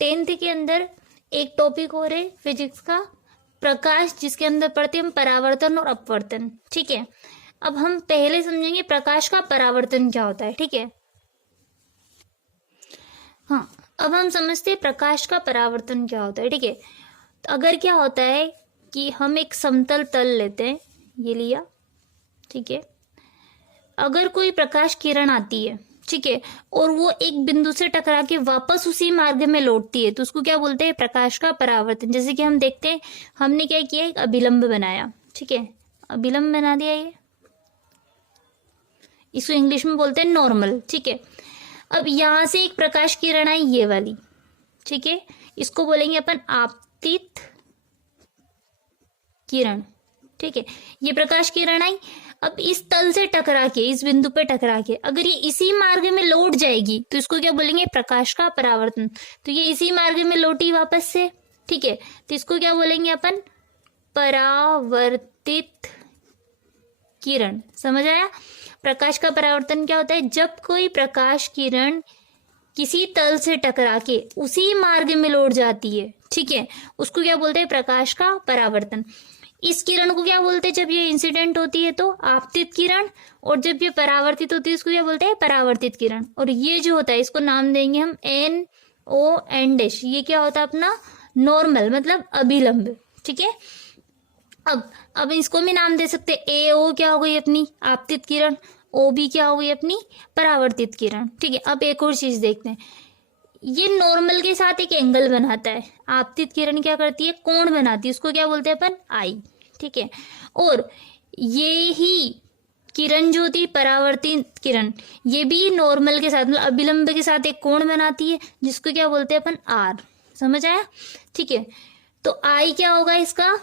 10th के अंदर एक टॉपिक और है फिजिक्स का, प्रकाश, जिसके अंदर पढ़ते हैं हम परावर्तन और अपवर्तन। ठीक है, अब हम पहले समझेंगे प्रकाश का परावर्तन क्या होता है। ठीक है, हाँ, अब हम समझते हैं प्रकाश का परावर्तन क्या होता है। ठीक है, तो अगर क्या होता है कि हम एक समतल तल लेते हैं, ये लिया, ठीक है, अगर कोई प्रकाश किरण आती है, ठीक है, और वो एक बिंदु से टकरा के वापस उसी मार्ग में लौटती है, तो उसको क्या बोलते हैं, प्रकाश का परावर्तन। जैसे कि हम देखते हैं, हमने क्या किया, एक अभिलंब बनाया, ठीक है, अभिलंब बना दिया, ये इसको इंग्लिश में बोलते हैं नॉर्मल। ठीक है, अब यहां से एक प्रकाश किरण आई, ये वाली, ठीक है, इसको बोलेंगे अपन आपतित किरण। ठीक है, ये प्रकाश किरण आई, अब इस तल से टकरा के, इस बिंदु पे टकरा के अगर ये इसी मार्ग में लौट जाएगी, तो इसको क्या बोलेंगे, प्रकाश का परावर्तन। तो ये इसी मार्ग में लौटी वापस से, ठीक है, तो इसको क्या बोलेंगे अपन, परावर्तित किरण। समझ आया? प्रकाश का परावर्तन क्या होता है, जब कोई प्रकाश किरण किसी तल से टकरा के उसी मार्ग में लौट जाती है, ठीक है, उसको क्या बोलते हैं, प्रकाश का परावर्तन। इस किरण को क्या बोलते हैं, जब ये इंसिडेंट होती है तो आपतित किरण, और जब ये परावर्तित होती है इसको क्या बोलते हैं, परावर्तित किरण। और ये जो होता है इसको नाम देंगे हम NO ये क्या होता है अपना, नॉर्मल, मतलब अभिलंब। ठीक है, अब इसको भी नाम दे सकते हैं, AO क्या हो गई अपनी आपतित किरण, OB क्या हो गई अपनी परावर्तित किरण। ठीक है, अब एक और चीज देखते हैं, ये नॉर्मल के साथ एक एंगल बनाता है, आपतित किरण क्या करती है, कोण बनाती है, उसको क्या बोलते हैं अपन, I। ठीक है, और ये ही किरण जो होती है परावर्तित किरण, ये भी नॉर्मल के साथ, मतलब अभिलंब के साथ एक कोण बनाती है, जिसको क्या बोलते हैं अपन, R। समझ आया? ठीक है, तो I क्या होगा इसका,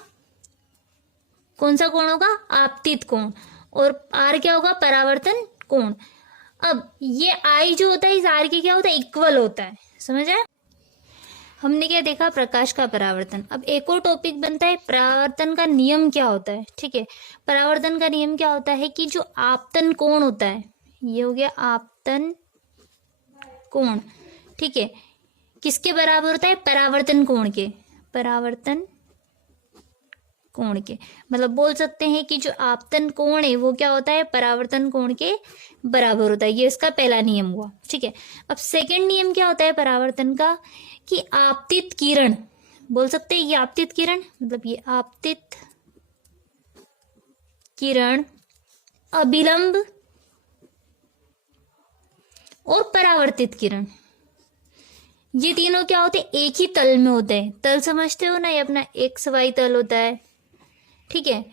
कौन सा कोण होगा, आपतित कोण, और R क्या होगा, परावर्तन कोण। अब ये I जो होता है इस R के क्या होता है, इक्वल होता है। समझ आया? हमने क्या देखा, प्रकाश का परावर्तन। अब एक और टॉपिक बनता है, परावर्तन का नियम क्या होता है। ठीक है, परावर्तन का नियम क्या होता है कि जो आपतन कोण होता है, ये हो गया आपतन कोण, ठीक है, किसके बराबर होता है, परावर्तन कोण के, परावर्तन कोण के, मतलब बोल सकते हैं कि जो आपतन कोण है वो क्या होता है, परावर्तन कोण के बराबर होता है। ये इसका पहला नियम हुआ। ठीक है, अब सेकंड नियम क्या होता है परावर्तन का, कि आपतित किरण, बोल सकते हैं ये आपतित किरण, मतलब ये आपतित किरण, अभिलंब और परावर्तित किरण, ये तीनों क्या होते हैं, एक ही तल में होते हैं। तल समझते हो ना, ये अपना XY तल होता है। ठीक है,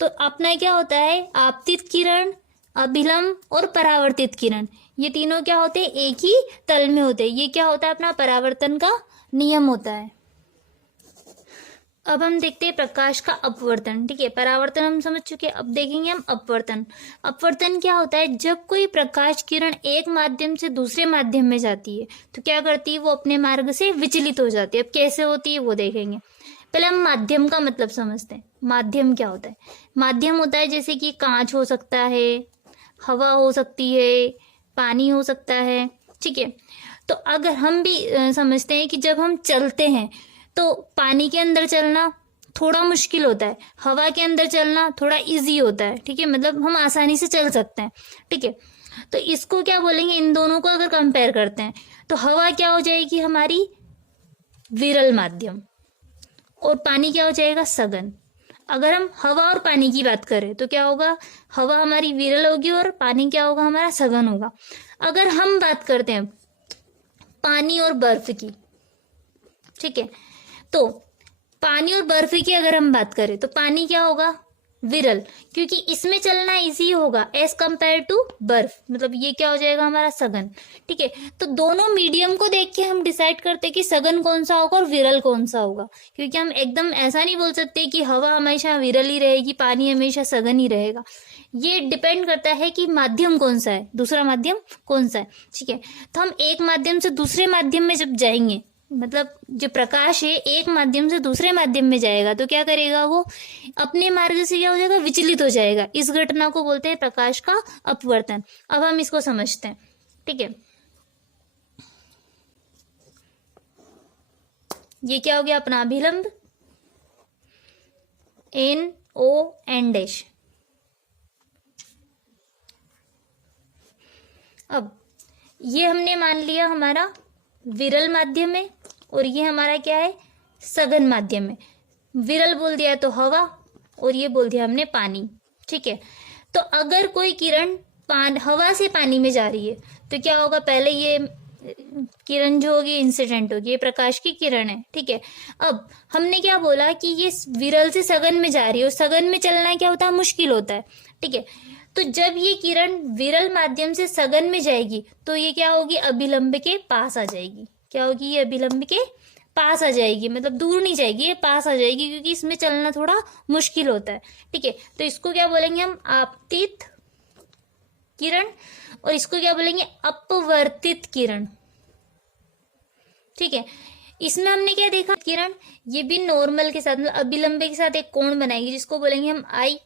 तो अपना क्या होता है, आपतित किरण, अभिलंब और परावर्तित किरण, ये तीनों क्या होते हैं, एक ही तल में होते हैं। ये क्या होता है, अपना परावर्तन का नियम होता है। अब हम देखते हैं प्रकाश का अपवर्तन। ठीक है, परावर्तन हम समझ चुके हैं, अब देखेंगे हम अपवर्तन। अपवर्तन क्या होता है, जब कोई प्रकाश किरण एक माध्यम से दूसरे माध्यम में जाती है तो क्या करती है, वो अपने मार्ग से विचलित हो जाती है। अब कैसे होती है वो देखेंगे। पहले हम माध्यम का मतलब समझते हैं। माध्यम क्या होता है, माध्यम होता है जैसे कि कांच हो सकता है, हवा हो सकती है, पानी हो सकता है। ठीक है, तो अगर हम भी समझते हैं कि जब हम चलते हैं तो पानी के अंदर चलना थोड़ा मुश्किल होता है, हवा के अंदर चलना थोड़ा इजी होता है। ठीक है, मतलब हम आसानी से चल सकते हैं। ठीक है, तो इसको क्या बोलेंगे, इन दोनों को अगर कंपेयर करते हैं तो हवा क्या हो जाएगी हमारी, विरल माध्यम, और पानी क्या हो जाएगा, सघन। अगर हम हवा और पानी की बात करें तो क्या होगा, हवा हमारी विरल होगी और पानी क्या होगा, हमारा सघन होगा। अगर हम बात करते हैं पानी और बर्फ की, ठीक है, तो पानी और बर्फ की अगर हम बात करें तो पानी क्या होगा, विरल, क्योंकि इसमें चलना इजी होगा एज कंपेयर टू बर्फ, मतलब ये क्या हो जाएगा हमारा सघन। ठीक है, तो दोनों मीडियम को देख के हम डिसाइड करते हैं कि सघन कौन सा होगा और विरल कौन सा होगा, क्योंकि हम एकदम ऐसा नहीं बोल सकते कि हवा हमेशा विरल ही रहेगी, पानी हमेशा सघन ही रहेगा। ये डिपेंड करता है कि माध्यम कौन सा है, दूसरा माध्यम कौन सा है। ठीक है, तो हम एक माध्यम से दूसरे माध्यम में जब जाएंगे, मतलब जो प्रकाश है एक माध्यम से दूसरे माध्यम में जाएगा तो क्या करेगा, वो अपने मार्ग से क्या हो जाएगा, विचलित हो जाएगा। इस घटना को बोलते हैं प्रकाश का अपवर्तन। अब हम इसको समझते हैं। ठीक है, ये क्या हो गया अपना अभिलंब, NO डैश। अब ये हमने मान लिया हमारा विरल माध्यम है, और ये हमारा क्या है सघन माध्यम है। विरल बोल दिया तो हवा, और ये बोल दिया हमने पानी। ठीक है, तो अगर कोई किरण हवा से पानी में जा रही है तो क्या होगा, पहले ये किरण जो होगी इंसिडेंट होगी, ये प्रकाश की किरण है। ठीक है, अब हमने क्या बोला कि ये विरल से सघन में जा रही है, और सघन में चलना क्या होता है, मुश्किल होता है। ठीक है, तो जब ये किरण विरल माध्यम से सघन में जाएगी तो ये क्या होगी, अभिलंब के पास आ जाएगी। क्या होगी, ये अभिलंब के पास आ जाएगी, मतलब दूर नहीं जाएगी, ये पास आ जाएगी, क्योंकि इसमें चलना थोड़ा मुश्किल होता है। ठीक है, तो इसको क्या बोलेंगे हम, आपतित किरण, और इसको क्या बोलेंगे, अपवर्तित किरण। ठीक है, इसमें हमने क्या देखा, किरण ये भी नॉर्मल के साथ मतलब अभिलंब के साथ एक कोण बनाएगी जिसको बोलेंगे हम आई,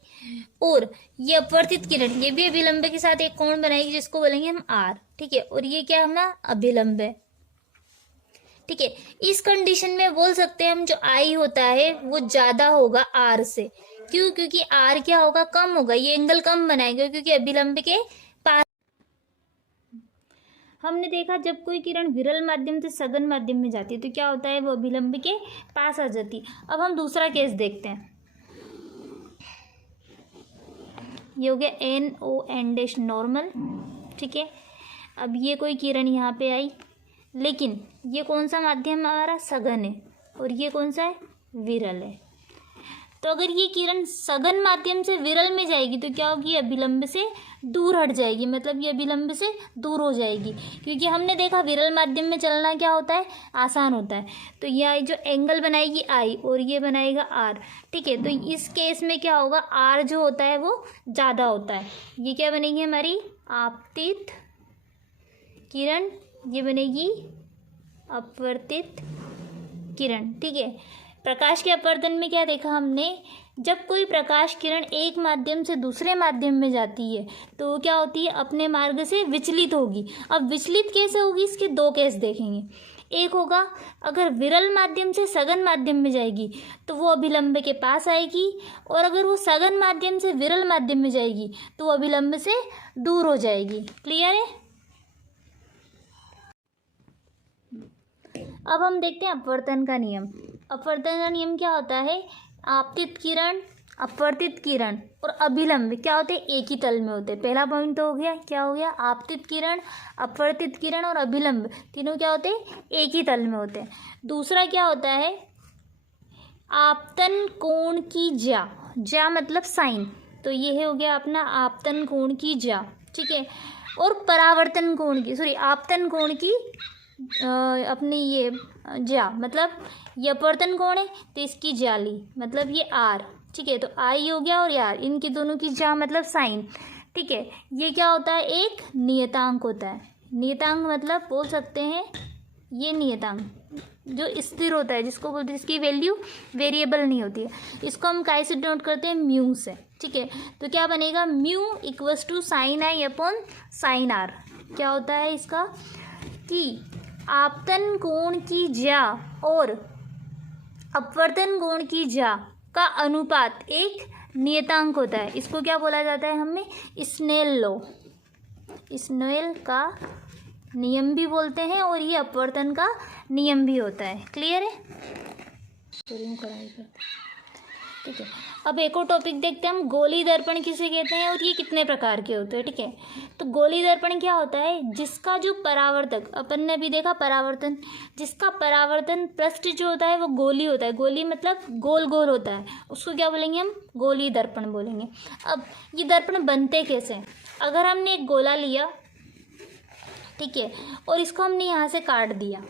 और ये अपवर्तित किरण ये भी अभिलंब के साथ एक कोण बनाएगी जिसको बोलेंगे हम आर। ठीक है, और ये क्या हमारा अभिलंब है। ठीक है, इस कंडीशन में बोल सकते हैं हम जो आई होता है वो ज्यादा होगा आर से। क्यों, क्योंकि आर क्या होगा, कम होगा, ये एंगल कम बनाएगा, क्योंकि अभिलंब के पास। हमने देखा जब कोई किरण विरल माध्यम से सघन माध्यम में जाती है तो क्या होता है, वो अभिलंब के पास आ जाती है। अब हम दूसरा केस देखते हैं। ये हो गया NO डैश नॉर्मल। ठीक है, अब ये कोई किरण यहाँ पे आई, लेकिन ये कौन सा माध्यम हमारा, सघन है, और ये कौन सा है, विरल है। तो अगर ये किरण सघन माध्यम से विरल में जाएगी तो क्या होगी, अभिलंब से दूर हट जाएगी, मतलब ये अभिलंब से दूर हो जाएगी, क्योंकि हमने देखा विरल माध्यम में चलना क्या होता है, आसान होता है। तो ये जो एंगल बनाएगी आई और ये बनाएगा आर। ठीक है, तो इस केस में क्या होगा, आर जो होता है वो ज़्यादा होता है। ये क्या बनेगी हमारी आपतित किरण, ये बनेगी अपवर्तित किरण। ठीक है, प्रकाश के अपवर्तन में क्या देखा हमने, जब कोई प्रकाश किरण एक माध्यम से दूसरे माध्यम में जाती है तो वो क्या होती है, अपने मार्ग से विचलित होगी। अब विचलित कैसे होगी, इसके दो केस देखेंगे। एक होगा अगर विरल माध्यम से सघन माध्यम में जाएगी तो वो अभिलंब के पास आएगी, और अगर वो सघन माध्यम से विरल माध्यम में जाएगी तो वो अभिलंब से दूर हो जाएगी। क्लियर है। अब हम देखते हैं अपवर्तन का नियम। अपवर्तन का नियम क्या होता है, आपतित किरण, अपवर्तित किरण और अभिलंब क्या होते हैं, एक ही तल में होते हैं। पहला पॉइंट तो हो गया, क्या हो गया, आपतित किरण, अपवर्तित किरण और अभिलंब तीनों क्या होते हैं, एक ही तल में होते हैं। दूसरा क्या होता है, आपतन कोण की ज्या, ज्या मतलब साइन, तो ये हो गया अपना आपतन कोण की ज्या। ठीक है, और परावर्तन कोण की, सॉरी आपतन कोण की अपनी ये ज्या, मतलब ये अपवर्तन कोण है तो इसकी ज्याली मतलब ये आर। ठीक है, तो आई हो गया और यार इनकी दोनों की ज्या मतलब साइन। ठीक है, ये क्या होता है, एक नियतांक होता है। नियतांक मतलब बोल सकते हैं ये नियतांक जो स्थिर होता है, जिसको बोलते हैं, जिसकी वैल्यू वेरिएबल नहीं होती है। इसको हम काय से डिनोट करते हैं, म्यू से। ठीक है, तो क्या बनेगा, mu equals to sine i upon sine r. क्या होता है इसका कि आपतन कोण की ज्या और अपवर्तन कोण की ज्या का अनुपात एक नियतांक होता है। इसको क्या बोला जाता है, हमें स्नेल लॉ, स्नेल का नियम भी बोलते हैं, और ये अपवर्तन का नियम भी होता है। क्लियर है। ठीक है, अब एक और टॉपिक देखते हैं हम, गोली दर्पण किसे कहते हैं और ये कितने प्रकार के होते हैं। ठीक है, तो गोली दर्पण क्या होता है, जिसका जो परावर्तक, अपन ने भी देखा परावर्तन, जिसका परावर्तन पृष्ठ जो होता है वो गोली होता है। गोली मतलब गोल गोल होता है, उसको क्या बोलेंगे हम, गोली दर्पण बोलेंगे। अब ये दर्पण बनते कैसे हैं, अगर हमने एक गोला लिया, ठीक है, और इसको हमने यहाँ से काट दिया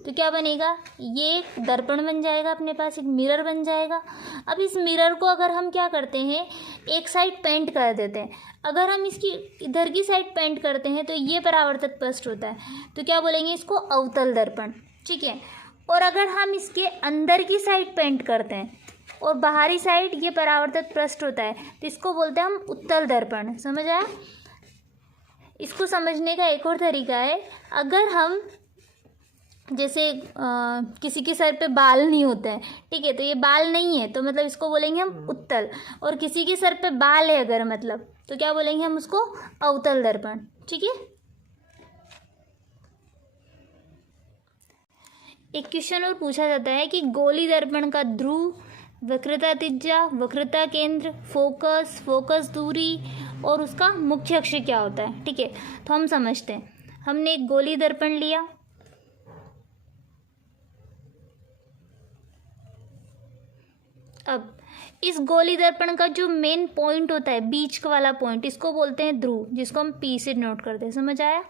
तो क्या बनेगा, ये दर्पण बन जाएगा, अपने पास एक मिरर बन जाएगा। अब इस मिरर को अगर हम क्या करते हैं, एक साइड पेंट कर देते हैं, अगर हम इसकी इधर की साइड पेंट करते हैं तो ये परावर्तक पृष्ठ होता है, तो क्या बोलेंगे इसको, अवतल दर्पण। ठीक है, और अगर हम इसके अंदर की साइड पेंट करते हैं और बाहरी साइड ये परावर्तक पृष्ठ होता है तो इसको बोलते हैं हम उत्तल दर्पण। समझ आया। इसको समझने का एक और तरीका है, अगर हम जैसे किसी के सर पे बाल नहीं होते हैं, ठीक है, तो ये बाल नहीं है तो मतलब इसको बोलेंगे हम उत्तल। और किसी के सर पे बाल है अगर मतलब, तो क्या बोलेंगे हम उसको, अवतल दर्पण। ठीक है। एक क्वेश्चन और पूछा जाता है कि गोली दर्पण का ध्रुव, वक्रता त्रिज्या, वक्रता केंद्र, फोकस, फोकस दूरी और उसका मुख्य अक्ष क्या होता है। ठीक है, तो हम समझते हैं। हमने एक गोली दर्पण लिया, अब इस गोली दर्पण का जो मेन पॉइंट होता है, बीच का वाला पॉइंट, इसको बोलते हैं ध्रुव, जिसको हम पी से नोट करते हैं। समझ आया?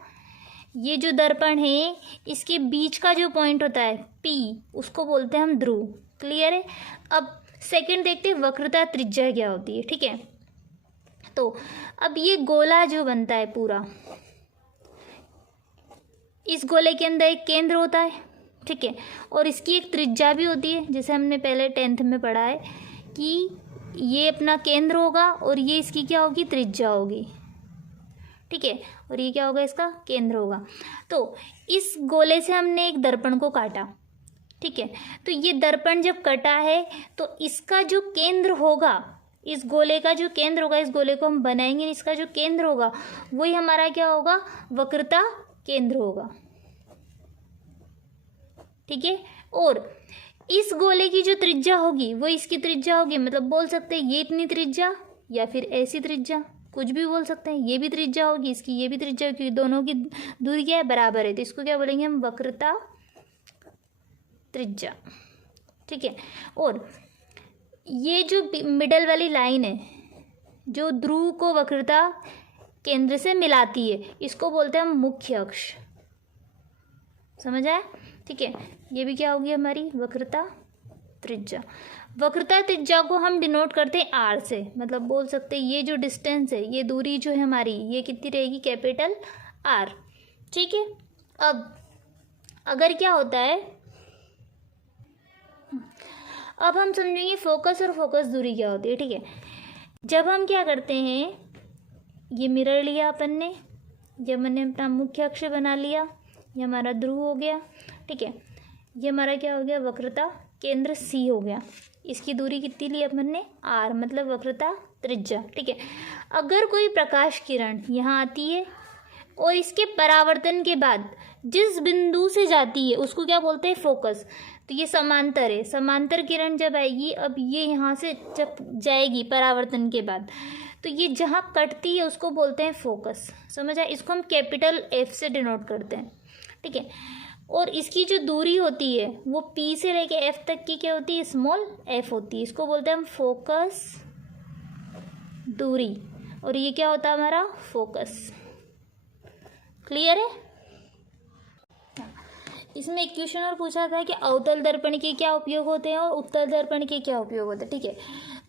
ये जो दर्पण है इसके बीच का जो पॉइंट होता है पी, उसको बोलते हैं हम ध्रुव। क्लियर है? अब सेकंड देखते हैं वक्रता त्रिज्या क्या होती है। ठीक है, तो अब ये गोला जो बनता है पूरा, इस गोले के अंदर एक केंद्र होता है, ठीक है, और इसकी एक त्रिज्या भी होती है, जैसे हमने पहले 10th में पढ़ा है कि ये अपना केंद्र होगा और ये इसकी क्या होगी, त्रिज्या होगी। ठीक है, और ये क्या होगा, इसका केंद्र होगा। तो इस गोले से हमने एक दर्पण को काटा। ठीक है, तो ये दर्पण जब कटा है तो इसका जो केंद्र होगा, इस गोले का जो केंद्र होगा, इस गोले को हम बनाएंगे, इसका जो केंद्र होगा वही हमारा क्या होगा, वक्रता केंद्र होगा। ठीक है, और इस गोले की जो त्रिज्या होगी वो इसकी त्रिज्या होगी, मतलब बोल सकते हैं ये इतनी त्रिज्या या फिर ऐसी त्रिज्या, कुछ भी बोल सकते हैं। ये भी त्रिज्या होगी इसकी, ये भी त्रिज्या, क्योंकि दोनों की दूरी क्या है, बराबर है, तो इसको क्या बोलेंगे हम, वक्रता त्रिज्या। ठीक है, और ये जो मिडल वाली लाइन है जो ध्रुव को वक्रता केंद्र से मिलाती है, इसको बोलते हैं हम मुख्य अक्ष। समझ आया? ठीक है, ये भी क्या होगी हमारी, वक्रता त्रिज्या। वक्रता त्रिज्या को हम डिनोट करते हैं आर से, मतलब बोल सकते हैं ये जो डिस्टेंस है, ये दूरी जो है हमारी, ये कितनी रहेगी, कैपिटल आर। ठीक है, अब अगर क्या होता है, अब हम समझेंगे फोकस और फोकस दूरी क्या होती है। ठीक है, जब हम क्या करते हैं, ये मिरर लिया अपन ने, जब मैंने अपना मुख्य अक्ष बना लिया, ये हमारा ध्रुव हो गया। ठीक है, ये हमारा क्या हो गया, वक्रता केंद्र सी हो गया। इसकी दूरी कितनी ली अपन ने, आर, मतलब वक्रता त्रिज्या। ठीक है, अगर कोई प्रकाश किरण यहाँ आती है और इसके परावर्तन के बाद जिस बिंदु से जाती है उसको क्या बोलते हैं, फोकस। तो ये समांतर है, समांतर किरण जब आएगी, अब ये यहाँ से जब जाएगी परावर्तन के बाद, तो ये जहाँ कटती है उसको बोलते हैं फोकस। समझ आया? इसको हम कैपिटल एफ से डिनोट करते हैं। ठीक है, और इसकी जो दूरी होती है वो पी से लेके एफ तक की क्या होती है, स्मॉल एफ होती है, इसको बोलते हैं हम फोकस दूरी, और ये क्या होता है हमारा, फोकस। क्लियर है? इसमें एक क्वेश्चन और पूछा था कि अवतल दर्पण के क्या उपयोग होते हैं और उत्तल दर्पण के क्या उपयोग होते हैं। ठीक है,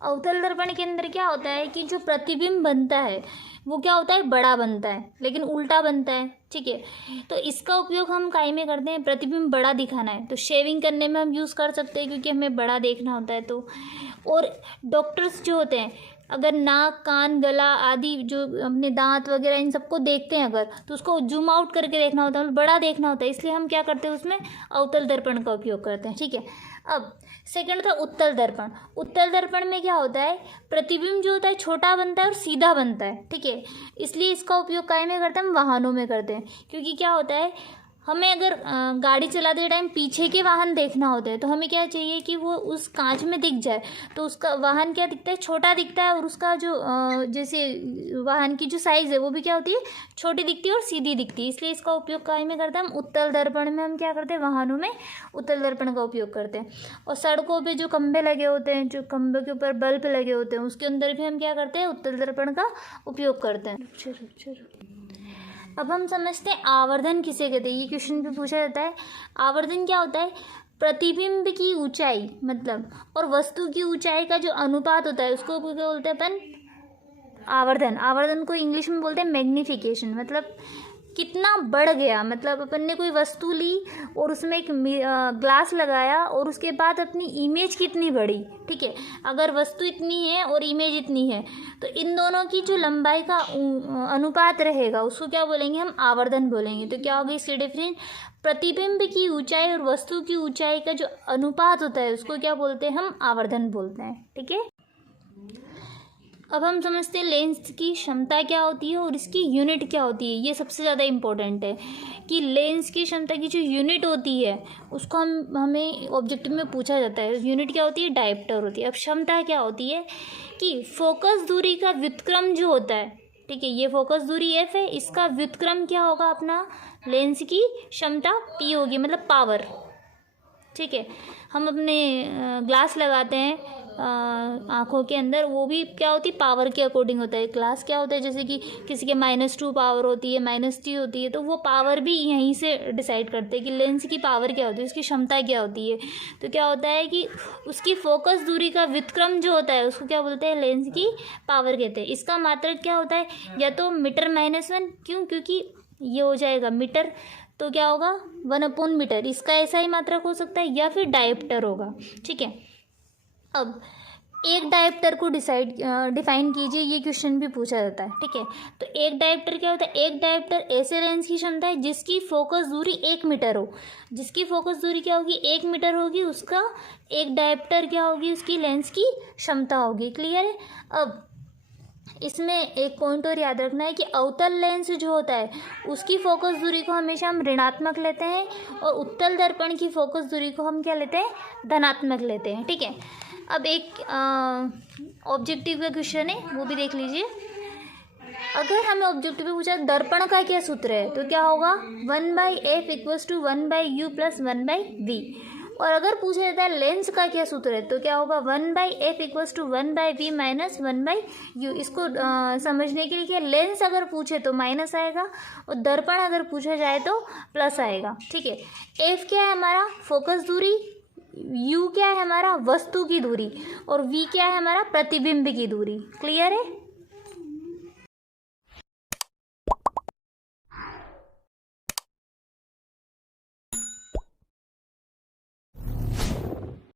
अवतल दर्पण के अंदर क्या होता है कि जो प्रतिबिंब बनता है वो क्या होता है, बड़ा बनता है, लेकिन उल्टा बनता है। ठीक है, तो इसका उपयोग हम काहे में करते हैं, प्रतिबिंब बड़ा दिखाना है तो शेविंग करने में हम यूज़ कर सकते हैं, क्योंकि हमें बड़ा देखना होता है। तो और डॉक्टर्स जो होते हैं, अगर नाक, कान, गला आदि जो अपने दांत वगैरह इन सबको देखते हैं अगर, तो उसको जूम आउट करके देखना होता है, बड़ा देखना होता है, इसलिए हम क्या करते हैं, उसमें अवतल दर्पण का उपयोग करते हैं। ठीक है, अब सेकंड था उत्तल दर्पण। उत्तल दर्पण में क्या होता है, प्रतिबिंब जो होता है छोटा बनता है और सीधा बनता है। ठीक है, इसलिए इसका उपयोग काय में करते हैं, हम वाहनों में करते हैं, क्योंकि क्या होता है, हमें अगर गाड़ी चलाते टाइम पीछे के वाहन देखना होता है तो हमें क्या चाहिए कि वो उस कांच में दिख जाए, तो उसका वाहन क्या दिखता है, छोटा दिखता है, और उसका जो जैसे वाहन की जो साइज़ है वो भी क्या होती है, छोटी दिखती है और सीधी दिखती है। इसलिए इसका उपयोग काय में करते हैं हम, उत्तल दर्पण में हम क्या करते हैं, वाहनों में उत्तल दर्पण का उपयोग करते हैं। और सड़कों पर जो खंभे लगे होते हैं, जो खंभे के ऊपर बल्ब लगे होते हैं, उसके अंदर भी हम क्या करते हैं, उत्तल दर्पण का उपयोग करते हैं। अब हम समझते हैं आवर्धन किसे कहते हैं। ये क्वेश्चन भी पूछा जाता है, आवर्धन क्या होता है, प्रतिबिंब की ऊंचाई मतलब और वस्तु की ऊंचाई का जो अनुपात होता है उसको क्या बोलते हैं अपन, आवर्धन। आवर्धन को इंग्लिश में बोलते हैं मैग्निफिकेशन, मतलब कितना बढ़ गया, मतलब अपन ने कोई वस्तु ली और उसमें एक ग्लास लगाया और उसके बाद अपनी इमेज कितनी बढ़ी। ठीक है, अगर वस्तु इतनी है और इमेज इतनी है तो इन दोनों की जो लंबाई का अनुपात रहेगा उसको क्या बोलेंगे हम, आवर्धन बोलेंगे। तो क्या होगी इसकी डिफरेंस, प्रतिबिंब की ऊंचाई और वस्तु की ऊंचाई का जो अनुपात होता है उसको क्या बोलते हैं, हम आवर्धन बोलते हैं। ठीक है, अब हम समझते हैं लेंस की क्षमता क्या होती है और इसकी यूनिट क्या होती है। ये सबसे ज़्यादा इम्पोर्टेंट है कि लेंस की क्षमता की जो यूनिट होती है उसको हमें ऑब्जेक्टिव में पूछा जाता है। यूनिट क्या होती है, डायप्टर होती है। अब क्षमता क्या होती है कि फोकस दूरी का व्युत्क्रम जो होता है, ठीक है, ये फोकस दूरी f है, इसका व्युत्क्रम क्या होगा अपना, लेंस की क्षमता p होगी, मतलब पावर। ठीक है, हम अपने ग्लास लगाते हैं आँखों के अंदर, वो भी क्या होती है, पावर के अकॉर्डिंग होता है। ग्लास क्या होता है, जैसे कि किसी के -2 पावर होती है, -3 होती है, तो वो पावर भी यहीं से डिसाइड करते हैं कि लेंस की पावर क्या होती है, उसकी क्षमता क्या होती है। तो क्या होता है कि उसकी फोकस दूरी का व्युत्क्रम जो होता है उसको क्या बोलते हैं, लेंस की पावर कहते हैं। इसका मात्रक क्या होता है, या तो मीटर-1, क्यों, क्योंकि ये हो जाएगा मीटर, तो क्या होगा 1/मीटर, इसका ऐसा ही मात्रक हो सकता है, या फिर डायप्टर होगा। ठीक है, अब एक डायप्टर को डिफाइन कीजिए, ये क्वेश्चन भी पूछा जाता है। ठीक है, तो एक डायप्टर क्या होता है, एक डायप्टर ऐसे लेंस की क्षमता है जिसकी फोकस दूरी 1 मीटर हो। जिसकी फोकस दूरी क्या होगी, 1 मीटर होगी, उसका एक डायप्टर क्या होगी, उसकी लेंस की क्षमता होगी। क्लियर है। अब इसमें एक पॉइंट और याद रखना है कि अवतल लेंस जो होता है उसकी फोकस दूरी को हमेशा हम ऋणात्मक लेते हैं और उत्तल दर्पण की फोकस दूरी को हम क्या लेते हैं, धनात्मक लेते हैं। ठीक है, अब एक ऑब्जेक्टिव का क्वेश्चन है, वो भी देख लीजिए। अगर हमें ऑब्जेक्टिव में पूछा दर्पण का क्या सूत्र है, तो क्या होगा, 1/f = 1/u + 1/v। और अगर पूछा जाता है लेंस का क्या सूत्र है, तो क्या होगा, 1/f = 1/v - 1/u। इसको समझने के लिए क्या, लेंस अगर पूछे तो माइनस आएगा और दर्पण अगर पूछा जाए तो प्लस आएगा। ठीक है, f क्या है हमारा, फोकस दूरी, u क्या है हमारा, वस्तु की दूरी, और v क्या है हमारा, प्रतिबिंब की दूरी। क्लियर है।